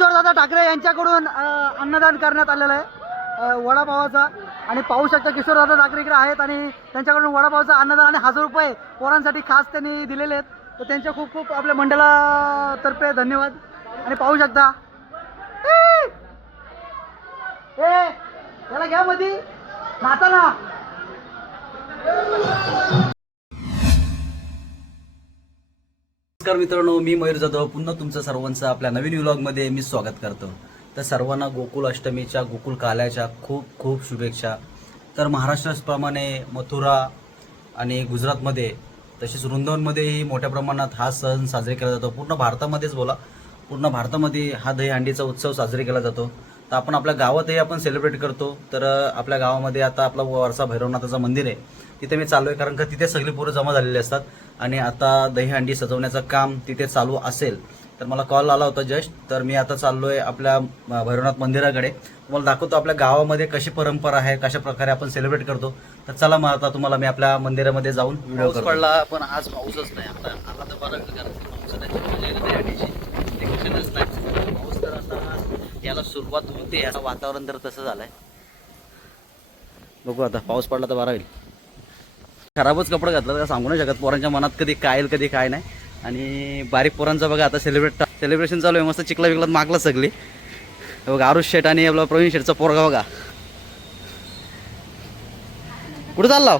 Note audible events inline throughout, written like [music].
किशोरदादा ठाकरे यांच्याकडून अन्नदान करण्यात आलेलं आहे. वडापावाचा. आणि पाहू शकता किशोरदादा ठाकरे इकडे आहेत आणि त्यांच्याकडून वडापावचा अन्नदान आणि हजार रुपये पोरांसाठी खास त्यांनी दिलेले आहेत. तर त्यांच्या खूप खूप आपल्या मंडळातर्फे धन्यवाद. आणि पाहू शकता. ए! त्याला घ्या मधी. नाता ना. नमस्कार मित्रांनो मी मयूर जाधव. पुन्हा तुमचं सर्वांचं आपल्या नवीन व्लॉगमध्ये मी स्वागत करतो. तर सर्वांना गोकुळ अष्टमीच्या गोकुळ काल्याच्या खूप खूप शुभेच्छा. तर महाराष्ट्राप्रमाणे मथुरा आणि गुजरातमध्ये तसेच वृंदावनमध्येही मोठ्या प्रमाणात हा सण साजरे केला जातो. पूर्ण भारतामध्येच बोला. पूर्ण भारतामध्ये हा दहीहंडीचा उत्सव साजरे केला जातो. तर आपण आपल्या गावातही आपण सेलिब्रेट करतो. तर आपल्या गावामध्ये आता आपला वारसा भैरवनाथाचं मंदिर आहे. तिथे मी चालू आहे कारण का तिथे सगळी पोरं जमा झालेली असतात. आणि आता दहीहंडी सजवण्याचं काम तिथे चालू असेल तर मला कॉल आला होता जस्ट तर मी आता चाललो आहे आपल्या भैरवनाथ मंदिराकडे तुम्हाला दाखवतो आपल्या गावामध्ये कशी परंपरा आहे कशा प्रकारे आपण सेलिब्रेट करतो तर चला मग आता तुम्हाला मी आपल्या मंदिरामध्ये जाऊन व्हिडिओ पडला पण आज पाऊसच नाही आता आला तर बरं आहे. टेन्शनच नाही पाऊस तर आता याला सुरुवात होते असं वातावरण तर तसं झालंय बघू आता पाऊस पडला तर बरा होईल खराबच कपडे घातलं तर सांगू नाही शकत. पोरांच्या मनात कधी काय येईल कधी काय नाही. आणि बारीक पोरांचं बघा आता सेलिब्रेट सेलिब्रेशन चालू आहे. मस्त चिकला विकलात मागलं सगळी. बघा आरुष शेठ आणि आपला प्रवीण शेठचा पोरगा बघा. कुठं चालला हो?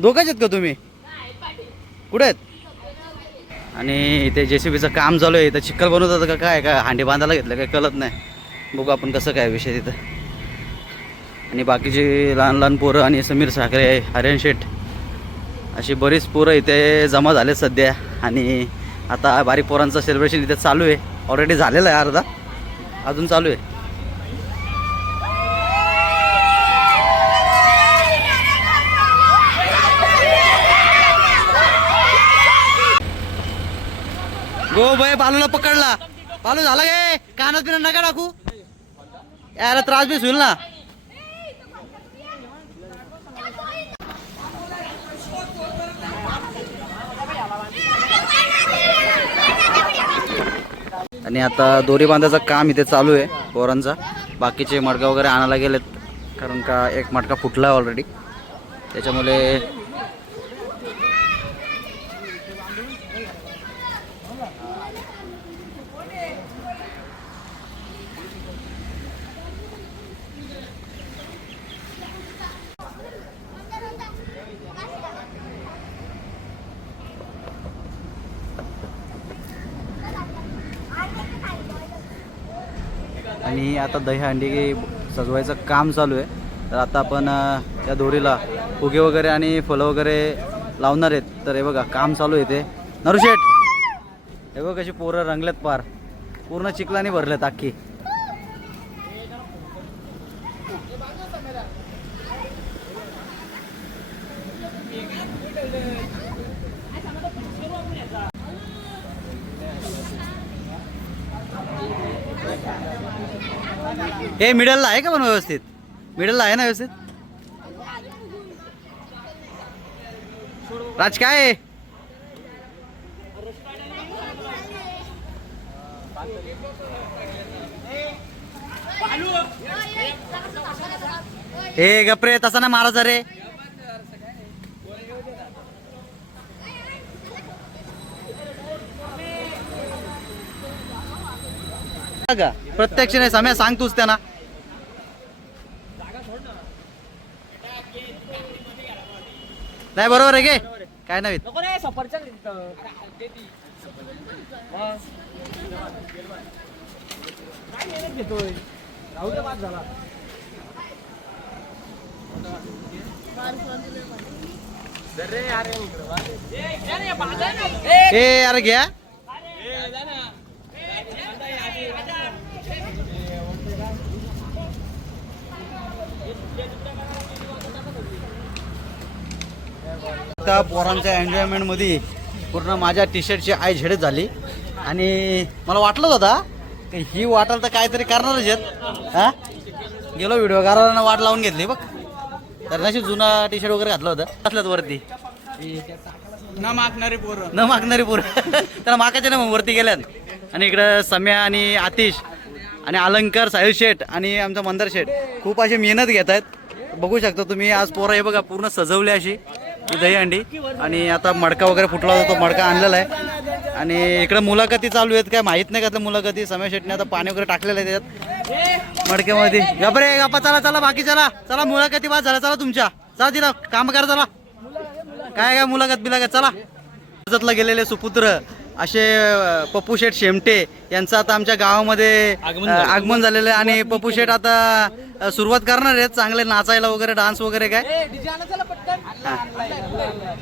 दोघंच आहेत का तुम्ही? कुठे आहेत? आणि इथे जेसीबीचं काम चालू आहे. इथं चिखल बनवतात का काय? काय हांडी बांधायला घेतलं काय? कळत नाही. बघू आपण कसं काय विषय तिथं. आणि बाकीची लहान लहान पोरं आणि समीर साखरे हरियन शेठ अशी बरीच पोरं इथे जमा झाले सध्या. आणि आता बारीक पोरांचं सेलिब्रेशन इथे चालू आहे. ऑलरेडी झालेलं आहे अर्धा. अजून चालू आहे. गो बाय बालूला पकडला. बालू झाला गे. कानात बिना नका टाकू. यार त्रास बीस होईल ना? आणि आता दोरी बांधायचं काम इथे चालू आहे पोरांचा. बाकीचे मडका वगैरे आणायला गेलेत कारण का एक मटका फुटला ऑलरेडी त्याच्यामुळे आणि आता दहीहंडी सजवायचं काम चालू आहे. तर आता आपण या त्या दोरीला फुगे वगैरे आणि फुलं वगैरे लावणार आहेत. तर हे बघा काम चालू आहे ते नरुशेठ हे बघ कशी पोरं रंगलेत पार. पूर्ण चिखलाने भरलेत अख्खी हे मिडलला आहे का पण व्यवस्थित? मिडलला आहे ना व्यवस्थित? राज काय आहे? हे गपरे तसा ना मारायचा रे का? प्रत्यक्ष नाही समय सांग तूच त्यांना. नाही बरोबर आहे गे काय नाही नको रे सफरचंद तिथं काय मेहनत घेतोय राहू दे बाद झाला अरे अरे इकडं बा. ए, इकडे रे, बाजार ना. ए, ए अरे घ्या ए, जा ना. त्या पोरांच्या एन्जॉयमेंटमध्ये पूर्ण माझ्या टी शर्टची आय झेडत झाली. आणि मला वाटलं होता की ही वाटाल तर काहीतरी करणारच आहेत. हा? गेलो व्हिडिओ करायला वाट लावून घेतली बघ. तर नशी जुना टी शर्ट वगैरे घातलं होतं. असल्यात वरती. न मागणारे पोरं. न मागणारी पोरं. [laughs] त्याला मागायचे ना मग वरती गेल्यात. आणि इकडं सम्या आणि आतिश आणि अलंकार साहिल शेठ आणि आमचा मंदार शेठ. खूप अशी मेहनत घेत आहेत बघू शकता तुम्ही आज पोरं हे बघा पूर्ण सजवली अशी. दहीहंडी आणि आता मडका वगैरे फुटला होता तो मडका आणलेला आहे. आणि इकडे मुलाखती चालू आहेत काय माहीत नाही का त्या मुलाखती? समय शेटने आता पाणी वगैरे टाकलेलं आहे त्याच्यात. मडक्यामध्ये. गपरे गप्पा चला चला बाकी चला. चला मुलाखती बाद झाला चला तुमच्या. चला तिला काम करा चला काय काय मुलाखत बिलाखत? चला. गेलेले सुपुत्र. असे पप्पू शेठ शेमटे यांचं आता आमच्या गावामध्ये आगमन झालेलं आहे. आणि पप्पू शेठ आता सुरुवात करणार आहेत. चांगले नाचायला वगैरे डान्स वगैरे काय.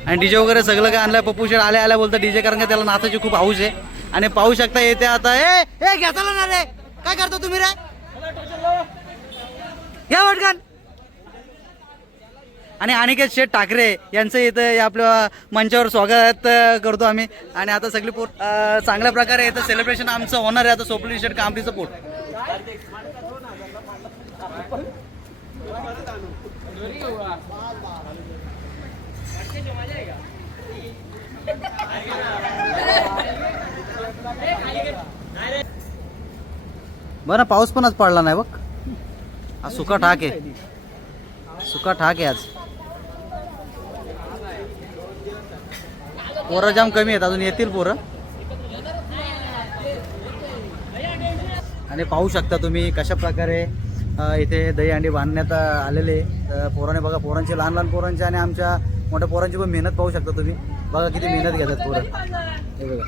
आणि डीजे वगैरे सगळं काय आणलंय? पप्पू शेठ आल्या आल्या बोलतं डीजे कारण का त्याला नाचायची खूप हाऊस आहे. आणि पाहू शकता येते आता. ए ए घेताला ना रे. काय करतो तुम्ही रे? घ्या वटकन. आणि अनिकेत शेठ ठाकरे यांचं इथं आपल्या मंचावर स्वागत करतो आम्ही. आणि आता सगळी पोट चांगल्या प्रकारे इथं सेलिब्रेशन आमचं होणार आहे. आता सोपली शेठ कामटीचं पोट. बरं पाऊस पण आज पडला नाही बघ. आज सुका ठाक आहे. सुका ठाक आहे आज. पोरं जाम कमी आहेत अजून येतील पोरं. आणि पाहू शकता तुम्ही कशा प्रकारे इथे दही अंडी बांधण्यात आलेले पोरांनी पोराने बघा पोरांचे लहान लहान पोरांचे आणि आमच्या मोठ्या पोरांची पण मेहनत पाहू शकता तुम्ही. बघा किती मेहनत घेतात पोरं. हे बघा.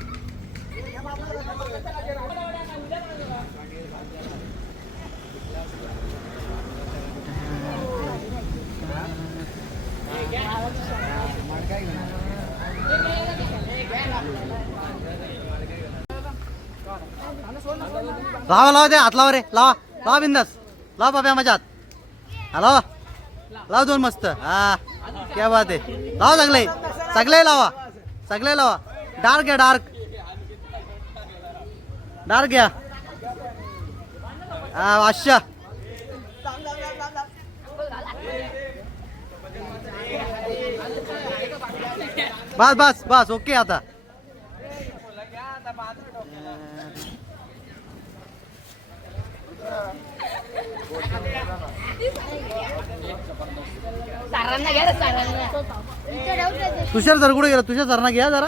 लावा लावा ते हात लावा रे. लावा. लावा बिंदास. लावा बाब्या माझ्या हात हा लावा. दोन मस्त. हा क्या बात आहे. लावा सगळे. सगळे लावा. सगळे लावा. डार्क घ्या डार्क. डार्क घ्या. हा वाश्या बस बस बस. ओके आता. सारांना घ्या रे, सारांना तुषार सर कुठे गेला? तुषार सरांना घ्या जरा.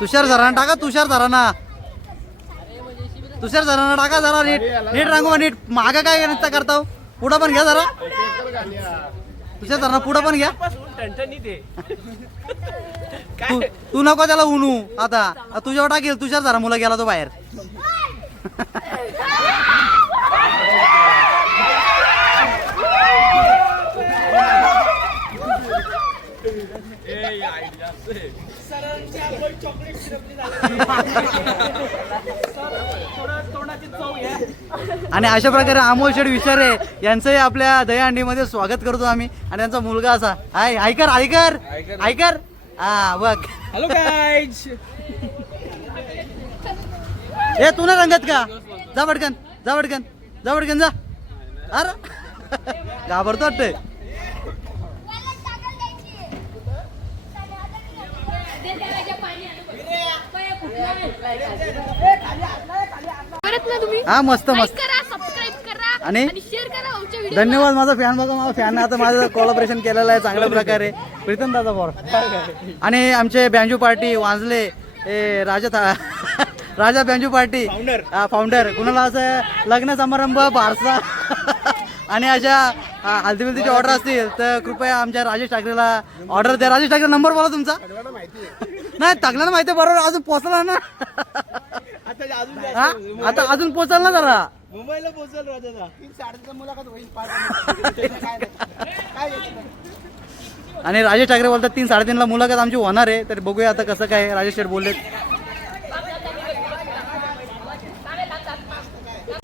तुषार सरांना टाका तुषार सरांना. तुषार सरांना टाका जरा नीट नीट रांगवा नीट माग काय नुसता करता हो? पुढं पण घ्या जरा. तुषार सरांना पुढं पण घ्या. तू तू नको त्याला उनू आता. तुझ्यावर टाकेल तुषार सरा मुलं गेला तो बाहेर. आणि अशा प्रकारे अमोल शेठ विचारे यांचंही आपल्या दहीहंडीमध्ये स्वागत करतो आम्ही. आणि त्यांचा मुलगा असा हाय ऐकर ऐकर ऐकर हा बघ. हॅलो ए तू ना रंगत का? जा पटकन जा पटकन जा पटकन जा. अरे. घाबरतो वाटतंय. परत ना तुम्ही. हा मस्त मस्त. करा सबस्क्राईब करा आणि? शेअर करा आमच्या व्हिडिओ धन्यवाद माझा फॅन बघा माझा फॅन आता माझं कोलॅबरेशन केलेलं आहे चांगल्या प्रकारे. प्रीतम दादा फॉर आणि आमचे बँजू पार्टी वाजले ए राजा था- राजा बँजू पार्टी. फाउंडर कुणाला असं लग्न समारंभ बारसा [laughs] आणि अशा आ, हल्दीबिल्दीची ऑर्डर असतील तर कृपया आमच्या राजेश ठाकरेला ऑर्डर द्या. राजेश ठाकरे नंबर बोला तुमचा. नाही टाकला माहिती आहे, बरोबर अजून पोचला ना. हा? आता अजून पोचल ना जरा. मुंबईला पोहोचल राजा आणि राजेश ठाकरे बोलतात तीन साडेतीनला मुलाखत आमची होणार आहे तर बघूया आता कसं काय राजेश शेठ बोललेत.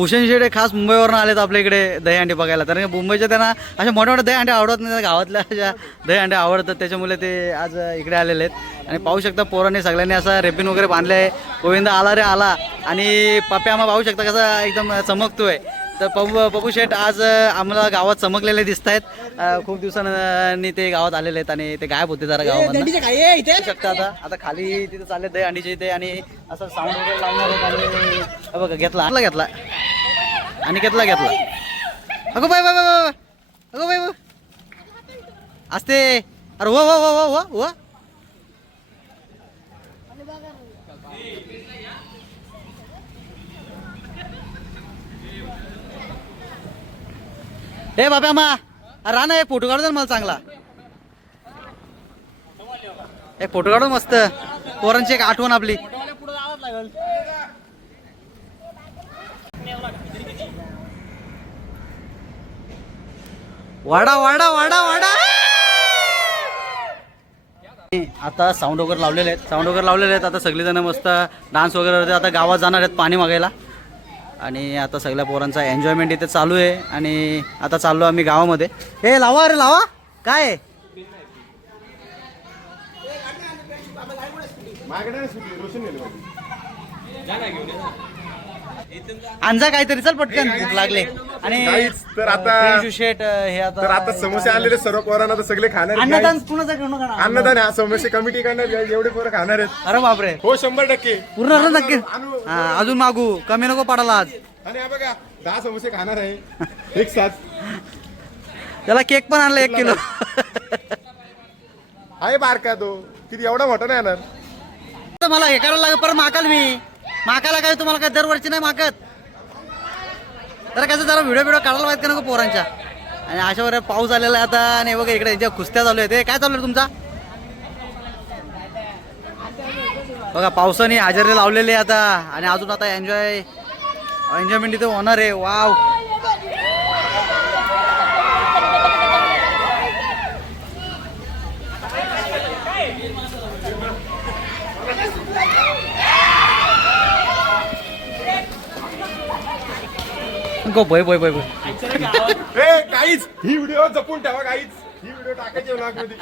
भूषण शेठ हे खास मुंबईवरून आलेत आपल्या इकडे दहीहंडी बघायला. तर मुंबईच्या त्यांना अशा मोठ्या मोठ्या दहीहंडी आवडत नाही गावातल्या अशा दहीहंडी आवडतात. त्याच्यामुळे ते आज इकडे आलेले आहेत. आणि पाहू शकता पोरांनी सगळ्यांनी असा रेपिन वगैरे बांधले आहे गोविंद आला रे आला. आणि पप्या पाहू शकता कसा एकदम चमकतोय. तर पप्पू पप्पू शेठ आज आम्हाला गावात चमकलेले दिसत आहेत खूप दिवसांनी ते गावात आलेले आहेत आणि ते गायब होते जरा गावामध्ये शकता आता. आता खाली तिथे चालले दही अंडीचे इथे आणि असं साऊंड वगैरे लावणार बघा घेतला. आणला घेतला? आणि घेतला घेतला. अगो बाय बाय बाय बाय अगो बाय असते अरे हो हो हो हो हो ए बाबा मा. राणा एक फोटो काढू दे मला चांगला. एक फोटो काढू मस्त. पोरांची एक आठवण आपली. वाडा वाडा वाडा वाडा! आता साऊंड वगैरे लावलेले आहेत. साऊंड वगैरे लावलेले आहेत. आता सगळेजण मस्त डान्स वगैरे होते आता गावात जाणार आहेत पाणी मागायला. आणि आता सगळ्या पोरांचा एन्जॉयमेंट इथे चालू आहे. आणि आता चाललो आम्ही गावामध्ये. हे लावा अरे लावा. काय आहे? आणजा काहीतरी चल पटकन. भूक लागले. आणि तर आता- शेट हे आता तर आता समोसे आलेले सर्व पोरांना तर सगळे खाणार आहेत. अन्नदान कुणाचं करणं करा अन्नदान हा समोसे कमिटी करणार एवढे पोरं खाणार आहेत. अरे बापरे. हो शंभर टक्के. पूर्ण अरे नक्की आणू. हा अजून मागू. कमी नको पडायला आज. आणि हा बघा दहा समोसे खाणार आहे. एक साथ. त्याला केक पण आणला एक किलो. आहे बारका तो. किती एवढा मोठा नाही येणार तर मला हे करायला लागेल परत माकाल मी. माकायला काय तुम्हाला काय दरवर्षी नाही मागत तर कसं जरा व्हिडिओ व्हिडिओ काढायला पाहिजे का नको पोरांच्या? आणि अशा वर पाऊस आलेला आहे आता आणि बघा इकडे ज्या कुस्त्या चालू आहेत. ते काय चालू आहे तुमचा? बघा पावसाने हजेरी लावलेली आहे आता आणि अजून आता एन्जॉय एन्जॉयमेंट इथे होणार आहे. वाव गो बोय बोय बोय बोय ए काहीच ही व्हिडिओ जपून ठेवा काहीच ही व्हिडिओ टाकायची मध्ये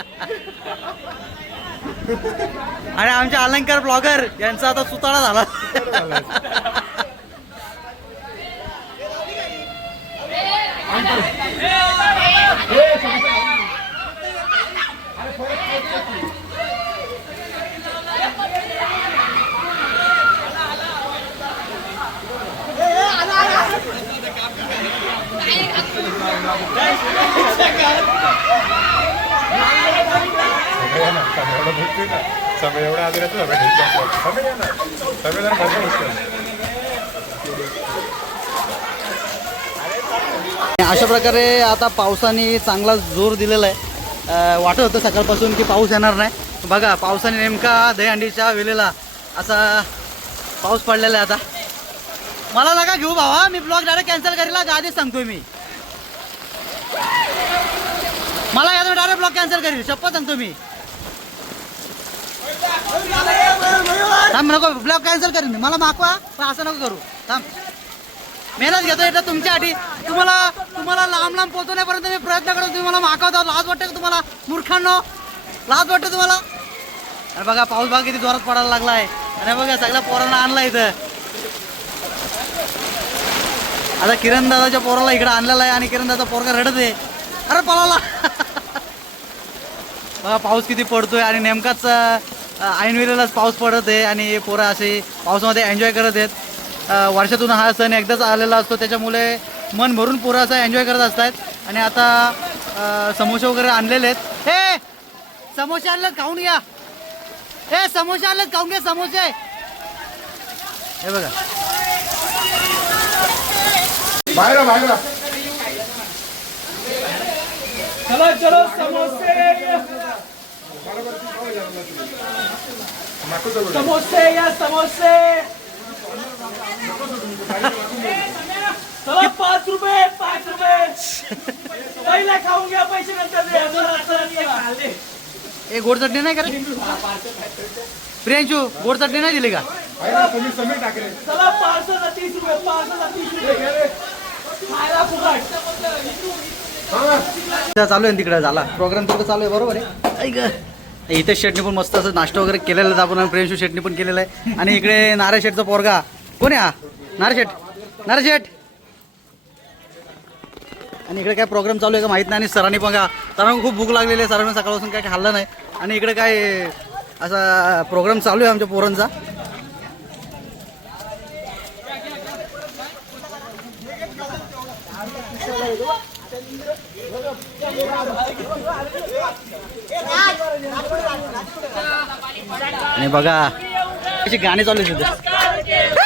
आणि आमचे अलंकार ब्लॉगर यांचा आता सुताळा झाला. समय अशा प्रकारे आता पावसाने चांगला जोर दिलेला आहे. वाटत होतं सकाळपासून की पाऊस येणार नाही. बघा पावसाने नेमका दहीहंडीच्या वेळेला असा पाऊस पडलेला आहे आता. मला नका घेऊ भावा मी ब्लॉग डायरेक्ट कॅन्सल करेल का आधीच सांगतोय मी. मला याचा डायरेक्ट ब्लॉग कॅन्सल करेल शपथ सांगतो मी. थांब नको ब्लॉग कॅन्सल करेन मी. मला मागवा पण असं नको करू. थांब. मेहनत घेतो इथं तुमच्यासाठी. तुम्हाला तुम्हाला लांब लांब पोहोचवण्यापर्यंत मी प्रयत्न करतो. तुम्ही मला मागवता लाज वाटतं का तुम्हाला मूर्खांनो? लाज वाटतं तुम्हाला? अरे बघा पाऊस भाग किती जोरात पडायला लागला आहे आणि बघा सगळ्या पोरांना आणला इथं. आता किरण दादाच्या पोराला इकडे आणलेला आहे आणि किरण दादा पोरगा रडत आहे. अरे पळाला. बघा पाऊस किती पडतोय आणि नेमकाच अं, ऐन वेळेलाच पाऊस पडत आहे आणि पोरं असे पावसामध्ये एन्जॉय करत आहेत. वर्षातून हा सण एकदाच आलेला असतो त्याच्यामुळे मन भरून पोरं असं एन्जॉय करत असतात. आणि आता समोसे वगैरे आणलेले आहेत. हे समोसे आणलं खाऊन घ्या. हे समोसे आणलं खाऊन घ्या समोसे. हे बघा. बाहेर बाहेर. चलो चलो समोसे. समोसे या समोसे चला पाच रुपये पाच रुपये पहिला खाऊन घ्या पैसे नंतर. हे गोड चटणी नाही करत प्रियांशू गोड चटणी नाही दिली का चला तीस रुपये तीस रुपये. चालू आहे तिकडे झाला. प्रोग्राम तिकडे चालू आहे बरोबर आहे? ऐक इथे शेटनी पण मस्त असं नाश्ता वगैरे केलेला आहे आपण प्रेमशू शेटनी पण केलेला आहे. आणि इकडे नारायण शेटचा पोरगा. कोण आहे हा? नारा शेट. नारा शेट. आणि इकडे काय प्रोग्राम चालू आहे का माहीत नाही. आणि सरांनी पण का सरांना खूप भूक लागलेली आहे. सरांनी सकाळपासून काय खाल्लं नाही. आणि इकडे काय असा प्रोग्राम चालू आहे आमच्या पोरांचा. आणि बघा अशी गाणी चालू सुद्धा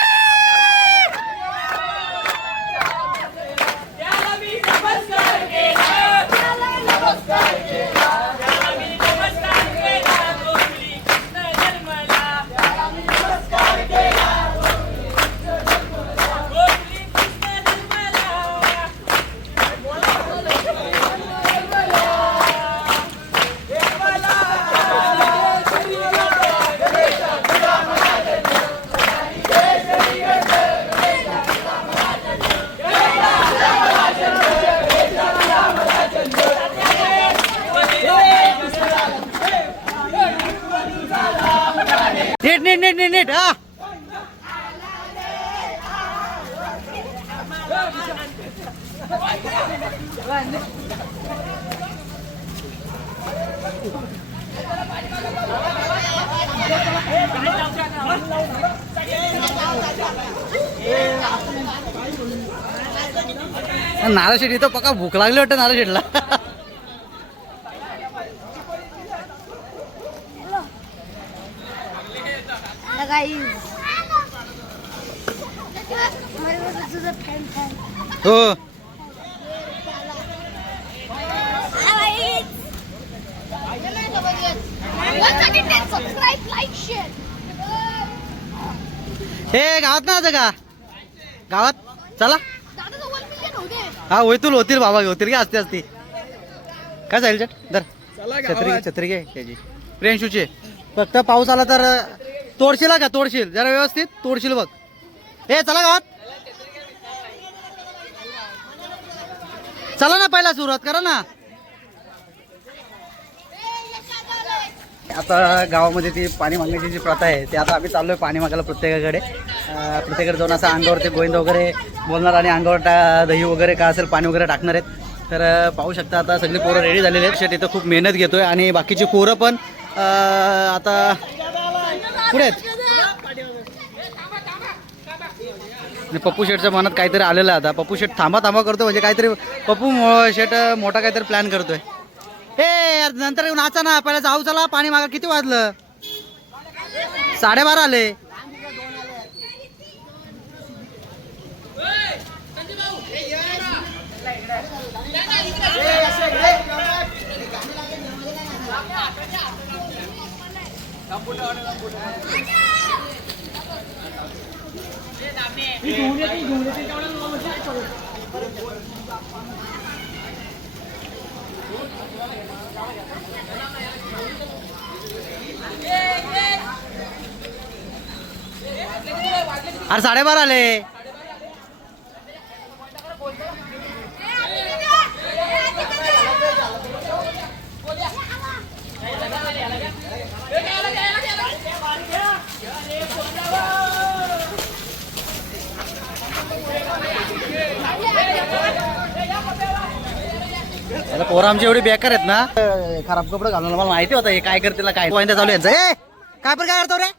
नारळ शेट इथं पक्का भूक लागली वाटतं नारळ शेटला. हो सबस्क्राईब लाईक शेअर हे गावात ना आता का? गावात? चला. हा होतील होतील बाबा होतील का? असते असते. काय चालेल चट? दर छत्री घे छत्री घे त्याची. प्रियांशूची. फक्त पाऊस आला तर तोडशील का? तोडशील. जरा व्यवस्थित तोडशील बघ. हे चला गावात. चला ना पहिला सुरुवात करा ना. आता गावामध्ये ती पाणी मागण्याची जी प्रथा आहे ती आता आम्ही चाललो आहे पाणी मागायला प्रत्येकाकडे. प्रत्येकाकडे जाऊन असं अंगावरती गोविंद वगैरे बोलणार आणि अंगावर टा दही वगैरे काय असेल पाणी वगैरे टाकणार आहेत. तर पाहू शकता आता सगळी पोरं रेडी झालेली आहेत. शेट इथं खूप मेहनत घेतो आहे आणि बाकीची पोरं पण आता पुढे आहेत? पप्पू शेटच्या मनात काहीतरी आलेलं आहे आता. पप्पू शेट थांबा थांबा करतो म्हणजे काहीतरी पप्पू शेट मोठा काहीतरी प्लॅन करतोय. ए यार, नंतर येऊन नाचा ना पहिला जाऊ चला पाणी मागा किती वाजलं? साडेबारा आले. अरे साडेबारा आले. त्याला पोरं आमची एवढी बेकार आहेत ना. खराब कपडे घालून मला माहिती होतं हे काय करतील काय वाहिन्या चालू आहेत. ए काय पण काय करतो रे?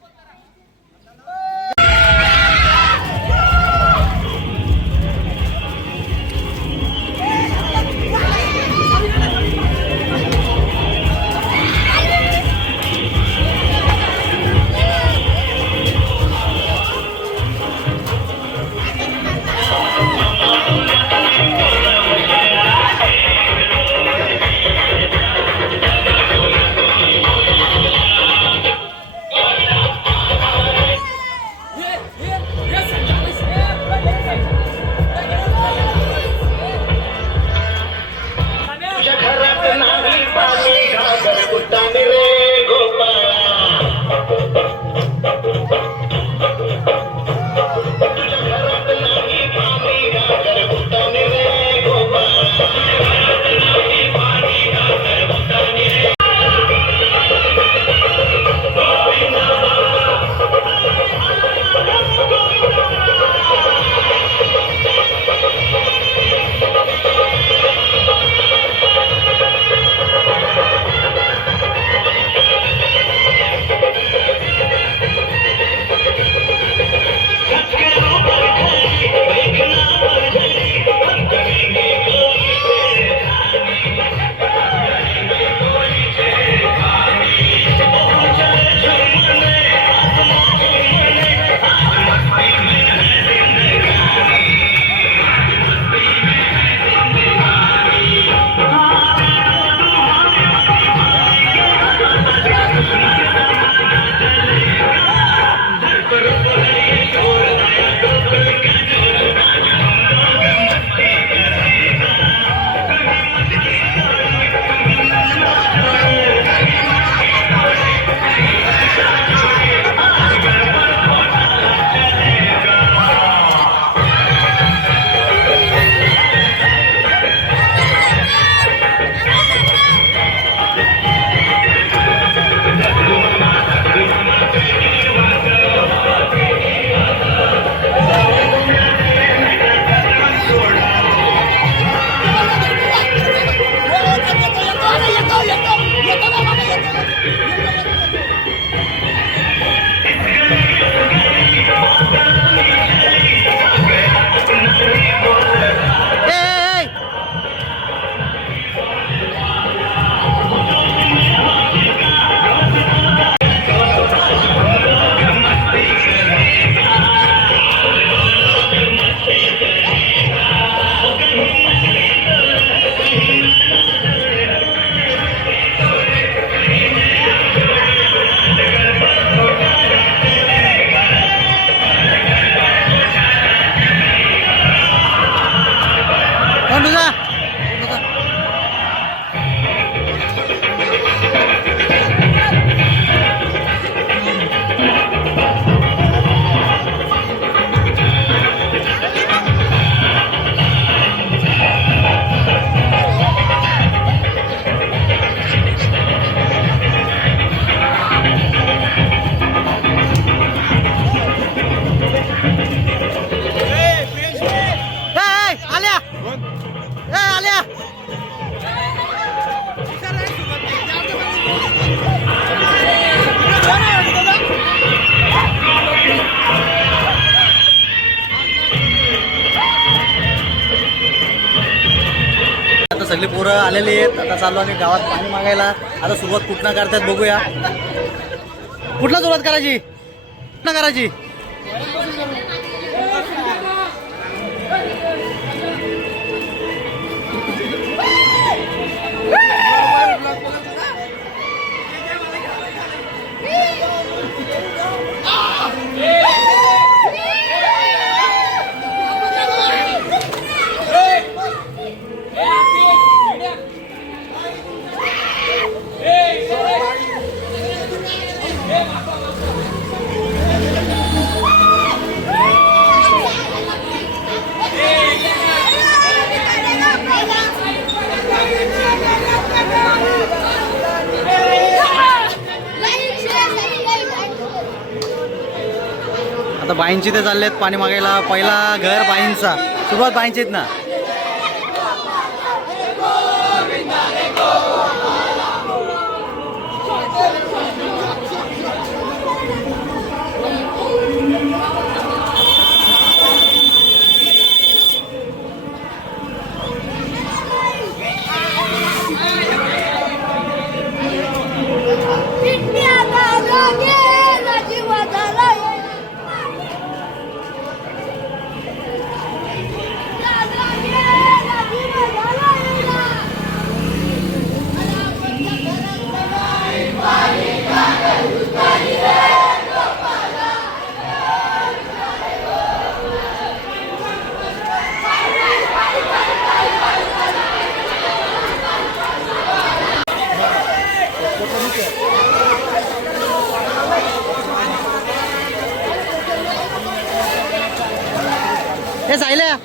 चाललो आम्ही गावात पाणी मागायला. आता सुरुवात कुठनं करतात बघूया. कुठला सुरुवात करायची? कुठनं करायची? बाईंची ते चाललेत पाणी मागायला. पहिला घर बाईंचा. सुरुवात बाईंचीत ना हे सायल्या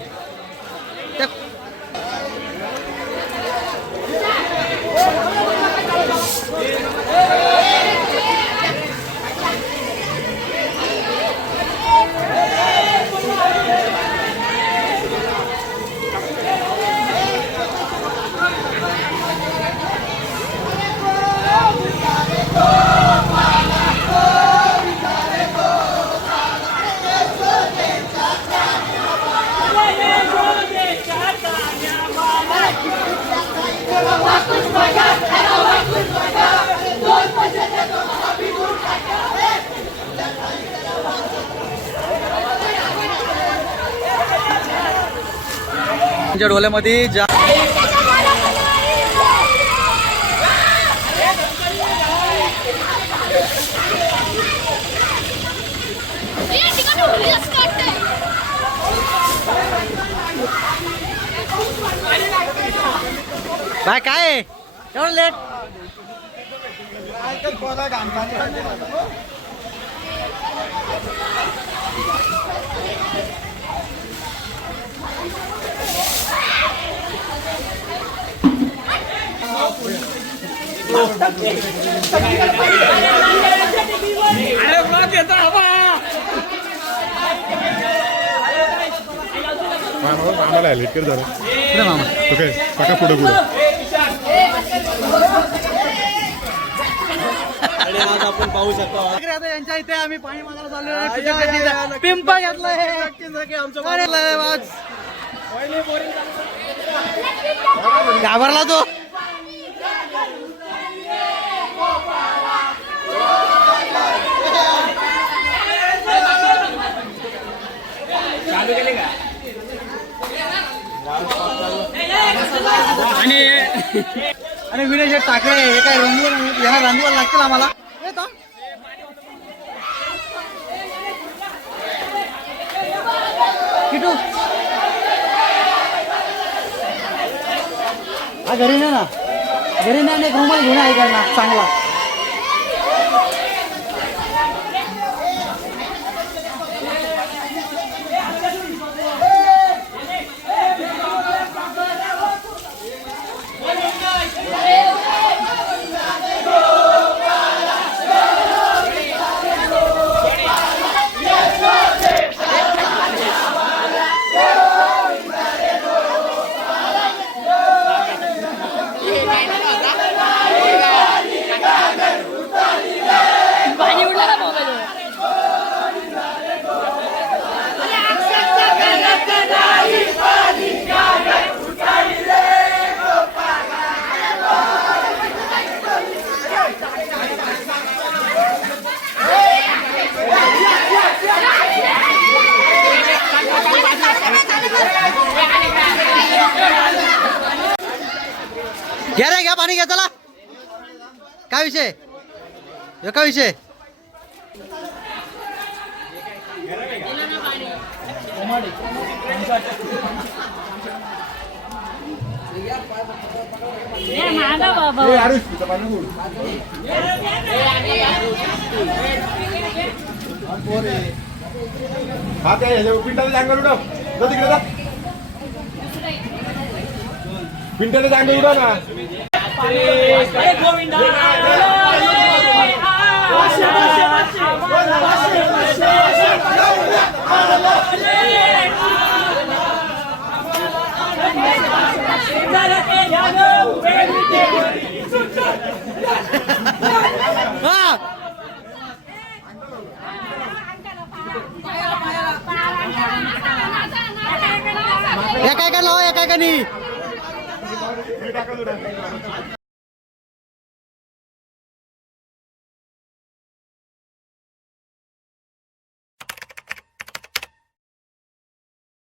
त्यांच्या डोल्यामध्ये जा काय बाय काय? एवढं लेट? झालं. मामा. ओके काका पुढे पुढे इकडे आता यांच्या इथे आम्ही पाणी मागायला चाललो पिंपा घेतलाय. घाबरला तो. आणि आणि विनय हे टाकळे हे काय रंगवून ह्या रंगवायला लागतील आम्हाला. किटू. हा घरी ना. घरी ना रुमाल घेऊन आहे ना चांगला. হইছে Pintar jangan lupa, jadi kita. Pintar jangan lupa, nah. एका हो, एका लावा एका एका नाही